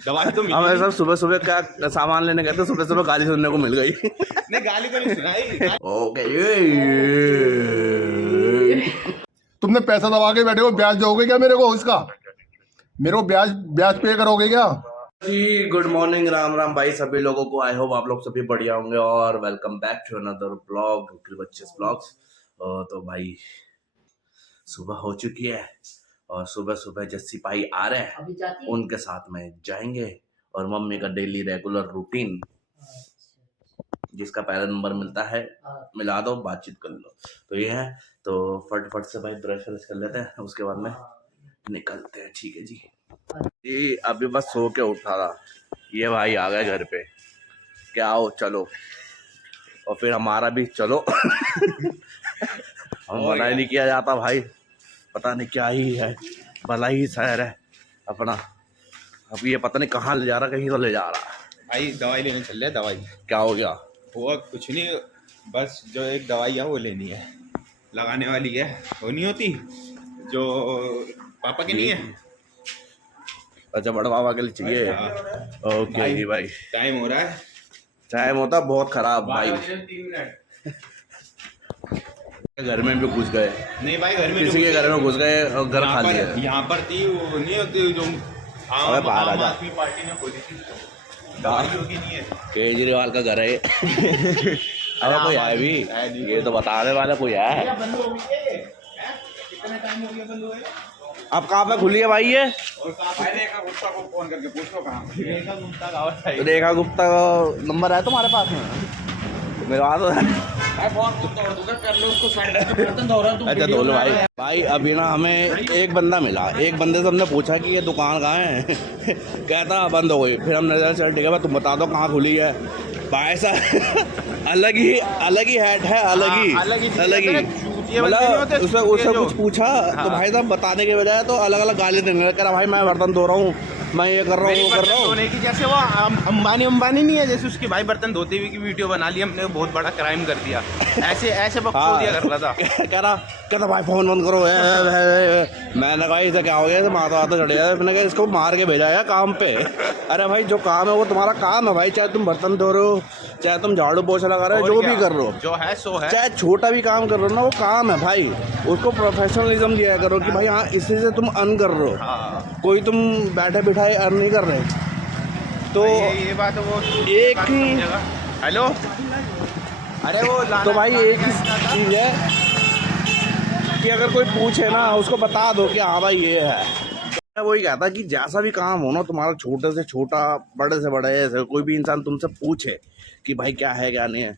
दवाई तो हमें सब सुबह सुबह का सामान लेने गए थे, सुबह सुबह गाली सुनने को मिल गई। नहीं, गाली तो नहीं सुनाई। ओके। तुमने पैसा दबा के बैठे हो, ब्याज दोगे क्या मेरे को? इसका मेरे को ब्याज ब्याज पे करोगे क्या? जी गुड मॉर्निंग, राम राम भाई सभी लोगों को। आई होप आप लोग सभी बढ़िया होंगे और welcome back to another blog, बच्चेस ब्लॉग्स। तो भाई सुबह हो चुकी है और सुबह सुबह जस्सी भाई आ रहे हैं, उनके साथ में जाएंगे। और मम्मी का डेली रेगुलर रूटीन जिसका पहला नंबर मिलता है, मिला दो बातचीत कर लो, तो ये है। तो फट से भाई ब्रश कर लेते हैं, उसके बाद में निकलते हैं। ठीक है जी। ये अभी बस सो के उठा था, ये भाई आ गए घर पे। क्या आओ चलो, और फिर हमारा भी चलो। हम मना ही नहीं किया जाता भाई, पता नहीं क्या ही है, भला ही शहर है अपना। अब ये पता नहीं कहाँ ले जा रहा, कहीं तो ले जा रहा भाई दवाई लेने चल रहे। दवाई क्या हो गया? वो कुछ नहीं, बस जो एक दवाई है वो लेनी है, लगाने वाली है। वो नहीं होती जो पापा के नहीं है। अच्छा, बड़ा बाबा के लिए चाहिए। हाँ। ओके जी भाई, टाइम हो रहा है, टाइम होता बहुत खराब भाई। 3 मिनट। घर में भी घुस गए, नहीं भाई, घर में किसी के घर में घुस गए और घर खा लिया। यहाँ पर थी, वो नहीं होती जो अबे बाहर आ जा। आम आदमी पार्टी ने खोली थी, दवाइयों की नहीं है। केजरीवाल का घर है ये। अरे कोई है भी, ये तो बताने वाला कोई है। बंद हो गई है। कितना टाइम हो गया बंद हुए? अब कहाँ पे खुली है भाई ये? और भाई रेखा गुप्ता को फोन करके पूछो कहाँ पे। रेखा गुप्ता का और रेखा गुप्ता का नंबर है तुम्हारे पास में? मेरे पास तो है। फोन तोड़ दूंगा, कर लो उसको साइड में। बर्तन धो रहा हूं, तुम अच्छा वीडियो तो लो बना भाई। रहे हो। भाई अभी ना हमें एक बंदा मिला, एक बंदे से हमने पूछा कि ये दुकान कहाँ है। कहता बंद हो गई। फिर हमने कहा चल ठीक है भाई, तुम बता दो कहाँ खुली है। भाई साहब अलग ही हेड है, अलग ही मतलब उससे कुछ पूछा तो भाई साहब बताने के बजाय तो अलग अलग गाली देने लगा। कह रहा भाई मैं बर्तन धो रहा हूँ, मैं ये कर रहा हूँ, वो कर रहा हूँ। धोने की जैसे वो अंबानी नहीं है, जैसे उसके भाई बर्तन धोते हुए की वीडियो बना ली हमने, बहुत बड़ा क्राइम कर दिया। ऐसे बकचोदिया कर रहा था। कहता भाई फोन बंद करो। मैंने कहा इसे क्या हो गया, इसे माथा चढ़ गया। मैंने कहा इसको मार के भेजा है काम पे। अरे भाई जो काम है वो तुम्हारा काम है भाई, चाहे तुम बर्तन धो रहे हो, चाहे तुम झाड़ू पोछा लगा रहे हो, जो भी कर रहे हो, जो है सो है। चाहे छोटा भी काम कर रहे हो ना, वो काम है भाई। उसको प्रोफेशनलिज्म दिया करो कि भाई हाँ इसी से तुम अर्न कर रहे हो, कोई तुम बैठे बिठाए अर्न नहीं कर रहे। तो ये बात वो एक ही हेलो, अरे वो तो भाई एक ही चीज़ है कि अगर कोई पूछे ना उसको बता दो कि हाँ भाई ये है। मैं वही कहता कि जैसा भी काम हो ना तुम्हारा, छोटे से छोटा बड़े से बड़े, ऐसे कोई भी इंसान तुमसे पूछे कि भाई क्या है क्या नहीं है,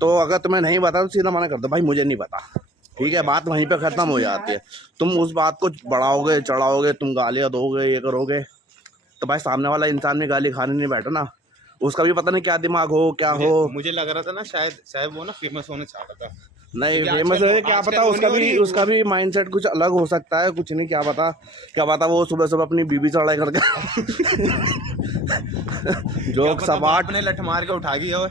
तो अगर तुम्हें नहीं पता तो सीधा मना कर दो, भाई मुझे नहीं पता। ठीक है, बात वहीं पे ख़त्म हो जाती है। तुम उस बात को बढ़ाओगे चढ़ाओगे, तुम गालियाँ दोगे, ये करोगे, तो भाई सामने वाला इंसान भी गाली खाने नहीं बैठा ना, उसका भी पता नहीं क्या दिमाग हो क्या हो। मुझे लग रहा था ना शायद वो ना फेमस होना चाहता था। नहीं फेमस है क्या पता, उसका भी माइंडसेट कुछ अलग हो सकता है, कुछ नहीं क्या पता वो सुबह सुबह अपनी बीबी चढ़ाई करके जोक सपाट अपने लठ मार के उठा गई और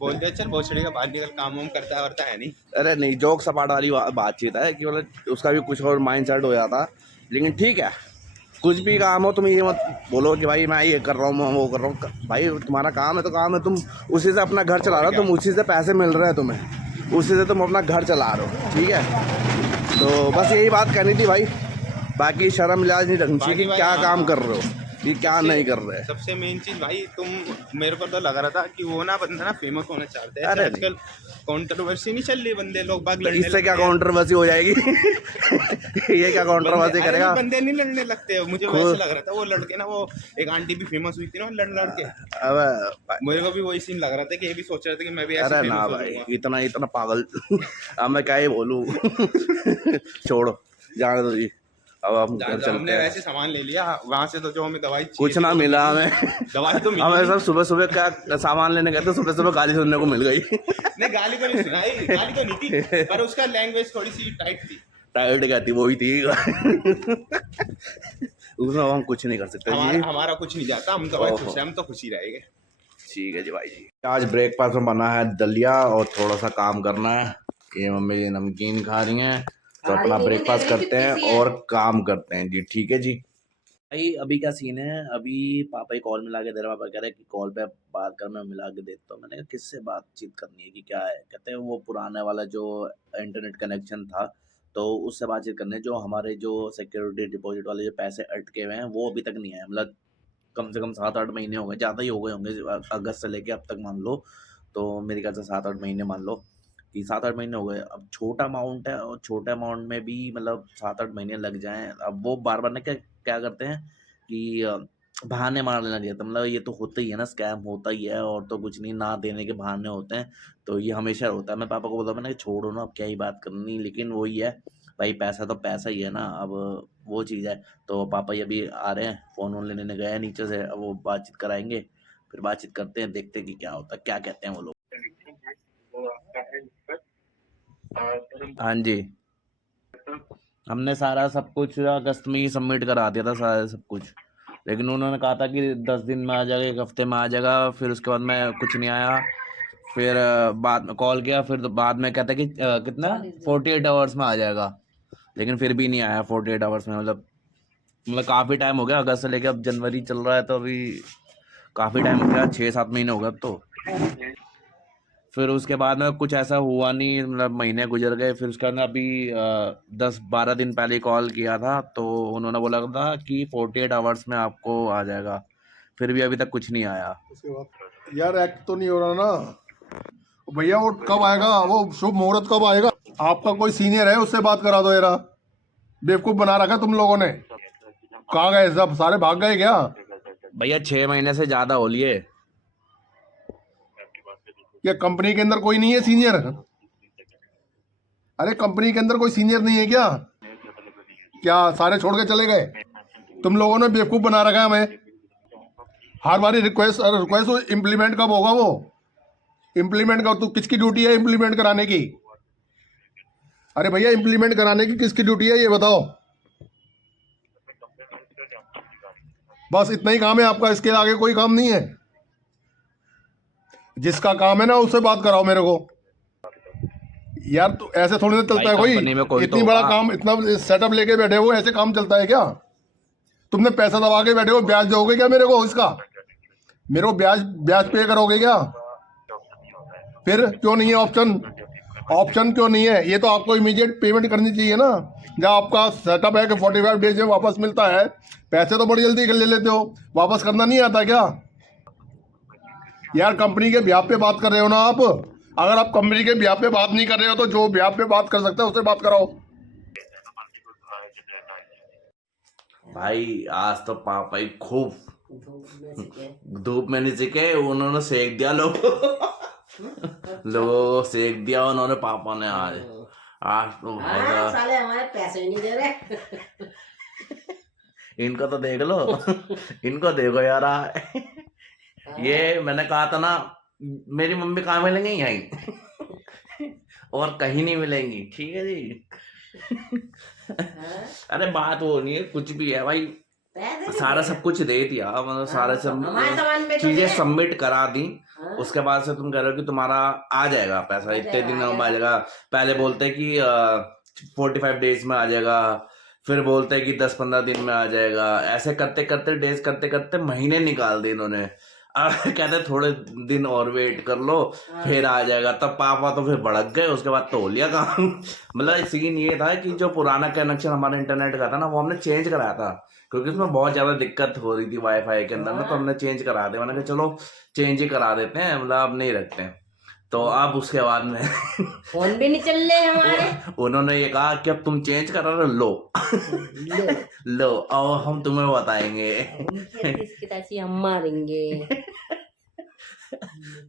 बोलते चल भोसड़ी का बाहर निकल, काम वाम करता है नहीं। अरे नहीं, जोक सपाट वाली बातचीत है कि मतलब उसका भी कुछ और माइंडसेट हो जाता। लेकिन ठीक है, कुछ भी काम हो तुम ये मत बोलो कि भाई मैं ये कर रहा हूँ, मैं वो कर रहा हूँ। भाई तुम्हारा काम है तो काम है, तुम उसी से अपना घर चला रहे हो, तुम उसी से पैसे मिल रहे हैं तुम्हें, उसी से तुम अपना घर चला रहे हो। ठीक है, तो बस यही बात कहनी थी भाई। बाकी शर्म लिहाज नहीं रखनी चाहिए कि क्या काम कर रहे हो, ये क्या नहीं कर रहे। सबसे मेन चीज भाई, तुम मेरे को तो लग रहा था कि वो ना बंदा ना फेमस होना चाहते हैं। अरे आजकल कंट्रोवर्सी नहीं चल रही, बंदे लोग बाग लड़ने इससे क्या कंट्रोवर्सी हो जाएगी? ये क्या कंट्रोवर्सी करेगा? बंदे नहीं लड़ने लगते। मुझे वैसे लग रहा था वो लड़के ना, वो एक आंटी भी फेमस हुई थी ना लड़ के। अब मेरे को भी वही सीन लग रहा था कि ये भी सोच रहे थे कि मैं भी ऐसे अरे ना भाई, इतना पागल। अब मैं क्या ही बोलूं। छोड़ो, जाने दो जी। अब हम घर चलते हमने हैं। वैसे सामान ले लिया वहाँ से, तो जो हमें दवाई कुछ ना मिला हमें। दवाई तो मिली। हमें सब सुबह सुबह का सामान लेने गए थे, सुबह सुबह गाली सुनने को मिल गई। नहीं, गाली तो नहीं सुनाई, गाली तो नहीं थी, पर उसका लैंग्वेज थोड़ी सी टाइट थी। टाइट क्या थी, वही थी। उसमें हम कुछ नहीं कर सकते जी। हमारा कुछ नहीं जाता, हम तो भाई खुश हैं, हम तो खुशी रहेंगे। ठीक है जी भाई जी। आज ब्रेकफास्ट में बना है दलिया और थोड़ा सा काम करना है। ये मम्मी नमकीन खा रही हैं, तो अपना ब्रेकफास्ट करते हैं और काम करते हैं जी। ठीक है जी। भाई अभी क्या सीन है, अभी पापा ही कॉल मिला के दे रहे, पापा कह रहे कि कॉल पे बात कर, मैं मिला के देता हूँ। मैंने कहा किससे बातचीत करनी है कि क्या है, कहते हैं वो पुराने वाला जो इंटरनेट कनेक्शन था तो उससे बातचीत करनी है। जो हमारे जो सिक्योरिटी डिपॉजिट वाले जो पैसे अटके हुए हैं वो अभी तक नहीं आए, मतलब कम से कम 7-8 महीने हो गए, ज़्यादा ही हो गए होंगे, अगस्त से लेके अब तक मान लो, तो मेरे ख्याल से 7-8 महीने मान लो कि 7-8 महीने हो गए। अब छोटा अमाउंट है और छोटे अमाउंट में भी मतलब 7-8 महीने लग जाएँ। अब वो बार-बार ना क्या क्या करते हैं कि बहाने मारने लग जाते हैं, मतलब ये तो होता ही है ना, स्कैम होता ही है और तो कुछ नहीं, ना देने के बहाने होते हैं, तो ये हमेशा होता है। मैं पापा को बोला, मैंने कहा छोड़ो ना, अब क्या ही बात करनी, लेकिन वही है भाई, पैसा तो पैसा ही है ना, अब वो चीज़ है। तो पापा ये अभी आ रहे हैं, फ़ोन वोन लेने गए हैं नीचे से, अब वो बातचीत कराएंगे, फिर बातचीत करते हैं, देखते हैं कि क्या होता है, क्या कहते हैं वो लोग। हाँ जी, हमने सारा सब कुछ अगस्त में ही सबमिट करा दिया था, सारा सब कुछ, लेकिन उन्होंने कहा था कि 10 दिन में आ जाएगा, 1 हफ्ते में आ जाएगा, फिर उसके बाद में कुछ नहीं आया। फिर बाद में कॉल किया, फिर तो बाद में कहता कि कितना 48 आवर्स में आ जाएगा, लेकिन फिर भी नहीं आया 48 आवर्स में। मतलब काफ़ी टाइम हो गया, अगस्त से लेके अब जनवरी चल रहा है, तो अभी काफ़ी टाइम हो गया, 6-7 महीने हो गए अब तो। फिर उसके बाद में कुछ ऐसा हुआ नहीं, मतलब महीने गुजर गए, फिर उसके बाद में अभी 10-12 दिन पहले कॉल किया था, तो उन्होंने बोला था कि 48 आवर्स में आपको आ जाएगा, फिर भी अभी तक कुछ नहीं आया। उसके बाद यार एक्ट तो नहीं हो रहा ना भैया, वो कब आएगा, वो शुभ मुहूर्त कब आएगा? आपका कोई सीनियर है, उससे बात करा दो यार। बेवकूफ बना रखा तुम लोगों ने। कहाँ गए सब, सारे भाग गए क्या? भैया 6 महीने से ज़्यादा हो लिए। क्या कंपनी के अंदर कोई नहीं है सीनियर? अरे कंपनी के अंदर कोई सीनियर नहीं है क्या? क्या सारे छोड़ के चले गए? तुम लोगों ने बेवकूफ बना रखा है हमें। हर बारी रिक्वेस्ट इम्प्लीमेंट कब होगा? वो इम्प्लीमेंट का तो किसकी ड्यूटी है इम्प्लीमेंट कराने की? अरे भैया इम्प्लीमेंट कराने की किसकी ड्यूटी है ये बताओ। बस इतना ही काम है आपका, इसके आगे कोई काम नहीं है। जिसका काम है ना उससे बात कराओ मेरे को यार। तो ऐसे थोड़ी ना चलता है कंपनी में कोई कोई तो इतनी बड़ा होगा। काम, इतना सेटअप लेके बैठे हो, ऐसे काम चलता है क्या? तुमने पैसा दबा के बैठे हो, ब्याज दोगे क्या मेरे को इसका? मेरे को ब्याज ब्याज पे करोगे क्या? फिर क्यों नहीं है ऑप्शन? ऑप्शन क्यों नहीं है? ये तो आपको इमीडिएट पेमेंट करनी चाहिए ना। जब आपका सेटअप है कि 45 डेज में वापस मिलता है, पैसे तो बड़ी जल्दी ले लेते हो, वापस करना नहीं आता क्या? यार कंपनी के ब्याह पे बात कर रहे हो ना आप। अगर आप कंपनी के ब्याह पे बात नहीं कर रहे हो तो जो ब्याह पे बात कर सकता है उससे बात कराओ। भाई आज तो पापा ही खूब धूप में नहीं सीखे, उन्होंने सेक दिया लो लो सेक दिया उन्होंने पापा ने आज। आज तो हाँ, साले हमारे पैसे ही नहीं दे रहे। इनको तो देख लो इनको देखो यार। ये मैंने कहा था ना, मेरी मम्मी कहाँ मिलेंगी? यहीं और कहीं नहीं मिलेंगी, ठीक है जी। अरे बात वो नहीं है, कुछ भी है भाई, सारा सब कुछ दे दिया, मतलब सारा सब चीजें सबमिट करा दी। उसके बाद से तुम कह रहे हो कि तुम्हारा आ जाएगा पैसा, इतने दिन में आ जाएगा। पहले बोलते कि 45 डेज में आ जाएगा, फिर बोलते हैं कि 10-15 दिन में आ जाएगा, ऐसे करते करते डेज करते करते महीने निकाल दिए इन्होंने। कहते थोड़े दिन और वेट कर लो फिर आ जाएगा। तब पापा तो फिर भड़क गए, उसके बाद तो हो लिया काम। मतलब सीन ये था कि जो पुराना कनेक्शन हमारे इंटरनेट का था ना, वो हमने चेंज कराया था, क्योंकि उसमें बहुत ज्यादा दिक्कत हो रही थी वाईफाई के अंदर ना, तो हमने चेंज करा दिया। मैंने कहा चलो चेंज ही करा देते हैं, मतलब अब नहीं रखते हैं। तो अब उसके बाद में फोन भी नहीं चल रहे हमारे। उन्होंने ये कहा कि अब तुम चेंज करा रहे हो, लो लो और हम तुम्हें बताएंगे। इसकी तासी हम मारेंगे।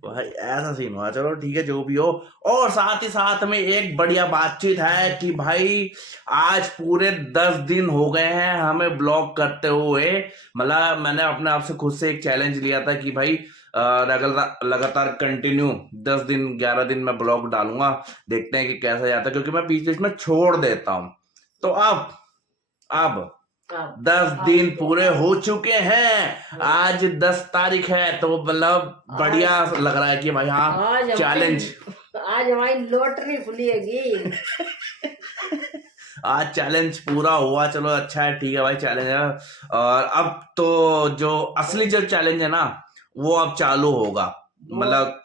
भाई ऐसा सीन हुआ। चलो ठीक है जो भी हो। और साथ ही साथ में एक बढ़िया बातचीत है कि भाई आज पूरे 10 दिन हो गए हैं हमें ब्लॉग करते हुए। मतलब मैंने अपने आप से खुद से एक चैलेंज लिया था कि भाई लगातार कंटिन्यू 10 दिन 11 दिन में ब्लॉग डालूंगा, देखते हैं कि कैसा जाता है, क्योंकि मैं बीच बीच में छोड़ देता हूं। तो अब 10 दिन पूरे हो चुके हैं, आज 10 तारीख है, तो मतलब बढ़िया लग रहा है कि भाई हाँ चैलेंज। आज हमारी लॉटरी खुलेगी। आज चैलेंज पूरा हुआ, चलो अच्छा है, ठीक है भाई, चैलेंज है। और अब तो जो असली जो चैलेंज है ना वो अब चालू होगा, मतलब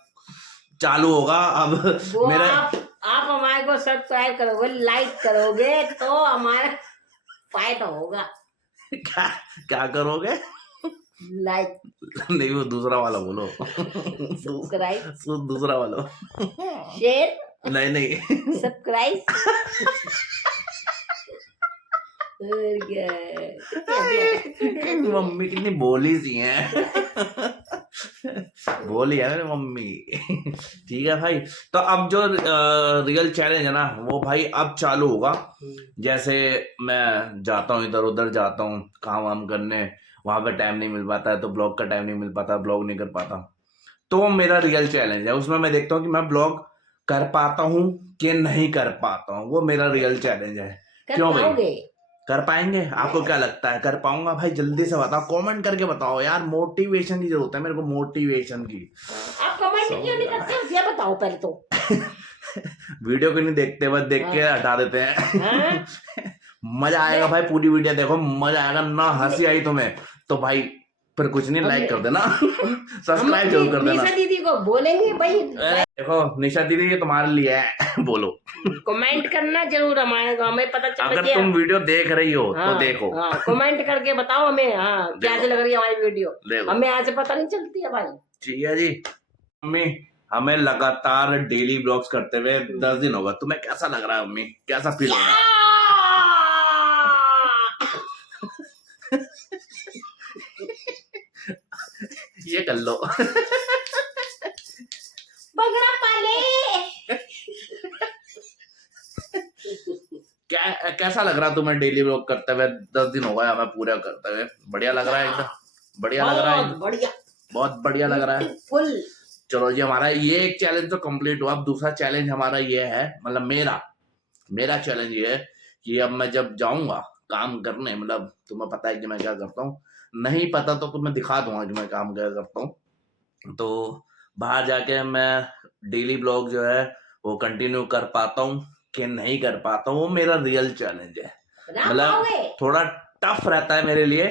चालू होगा अब। वो मेरा आप हमारे को सब्सक्राइब करोगे, लाइक करोगे तो हमारा फायदा होगा। क्या क्या करोगे? लाइक नहीं, वो दूसरा वाला बोलो। सब्सक्राइब दूसरा वाला। शेयर नहीं सब्सक्राइब और क्या मम्मी कितनी बोली सी है। बोली है मेरी मम्मी। ठीक है भाई, तो अब जो रियल चैलेंज है ना वो भाई अब चालू होगा। जैसे मैं जाता हूँ इधर उधर, जाता हूँ काम वाम करने, वहां पे टाइम नहीं मिल पाता है, तो ब्लॉग का टाइम नहीं मिल पाता, ब्लॉग नहीं कर पाता। तो वो मेरा रियल चैलेंज है, उसमें मैं देखता हूँ कि मैं ब्लॉग कर पाता हूँ कि नहीं कर पाता हूँ, वो मेरा रियल चैलेंज है। क्यों भाई, कर पाएंगे? आपको क्या लगता है कर पाऊंगा? भाई जल्दी से बताओ, कमेंट करके बताओ यार, मोटिवेशन की जरूरत है मेरे को, मोटिवेशन की। आप कमेंट क्यों नहीं करते, ये बताओ पहले तो। वीडियो को नहीं देखते, बस देख के हटा देते हैं। मजा आएगा भाई, पूरी वीडियो देखो, मजा आएगा ना। हंसी आई तुम्हें तो भाई फिर कुछ नहीं, लाइक कर देना, सब्सक्राइब जरूर कर देना। निशा दीदी को बोलेंगे भाई, देखो निशा दीदी ये तुम्हारे लिए है। बोलो, कमेंट करना जरूर हमारे को, हमें पता चल अगर तुम वीडियो देख रही हो तो देखो, कमेंट करके बताओ हमें, हाँ कैसे लग रही है हमारी वीडियो, देखो। हमें आज पता नहीं चलती है भाई। ठीक है जी मम्मी, हमें लगातार डेली ब्लॉग्स करते हुए 10 दिन होगा, तुम्हें कैसा लग रहा है मम्मी, कैसा फील हो रहा है? ये कर लो। बगड़ा पाले। कैसा लग रहा है तुम्हें डेली ब्लॉग करते हुए? 10 दिन हो गए हमें पूरा करते हुए, बढ़िया लग रहा है एकदम, बढ़िया लग रहा है, बढ़िया, बहुत बढ़िया लग रहा है। फुल। चलो जी, हमारा ये एक चैलेंज तो कंप्लीट हुआ। अब दूसरा चैलेंज हमारा ये है, मतलब मेरा चैलेंज ये है कि अब मैं जब जाऊंगा काम करने, मतलब तुम्हें पता है कि मैं क्या करता हूँ, नहीं पता तो मैं दिखा दूंगा कि मैं काम क्या करता हूँ। तो बाहर जाके मैं डेली ब्लॉग जो है वो कंटिन्यू कर पाता हूँ कि नहीं कर पाता हूँ, वो मेरा रियल चैलेंज है। मतलब थोड़ा टफ रहता है मेरे लिए।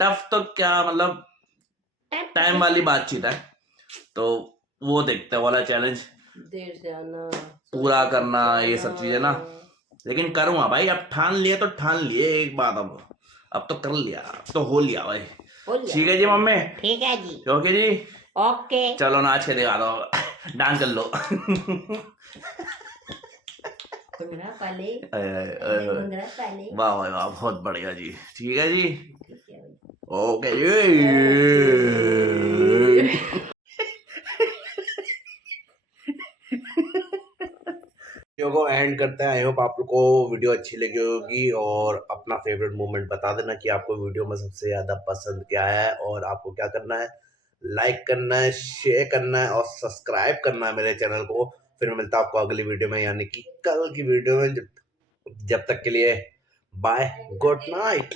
टफ तो क्या, मतलब टाइम वाली बातचीत है, तो वो देखते हैं वाला चैलेंज, देर से आना, पूरा करना, ये सब चीजें ना। लेकिन करूंगा भाई, अब ठान लिए तो ठान लिए एक बात, अब तो कर लिया, अब तो हो लिया भाई। ठीक है जी मम्मी, ठीक है जी, ओके जी, ओके। चलो नाच के दिखा दो, डांस कर लो। भंगड़ा पाले, वाह भंगड़ा पाले। वाह वाह, बहुत बढ़िया जी, ठीक है जी, ठीक है भाई। ओके जी। वीडियो को एंड करते हैं। आई होप आप लोग को वीडियो अच्छी लगी होगी, और अपना फेवरेट मोमेंट बता देना कि आपको वीडियो में सबसे ज्यादा पसंद क्या है, और आपको क्या करना है, लाइक करना है, शेयर करना है और सब्सक्राइब करना है मेरे चैनल को। फिर मिलता है आपको अगली वीडियो में, यानी कि कल की वीडियो में। जब तक के लिए बाय, गुड नाइट।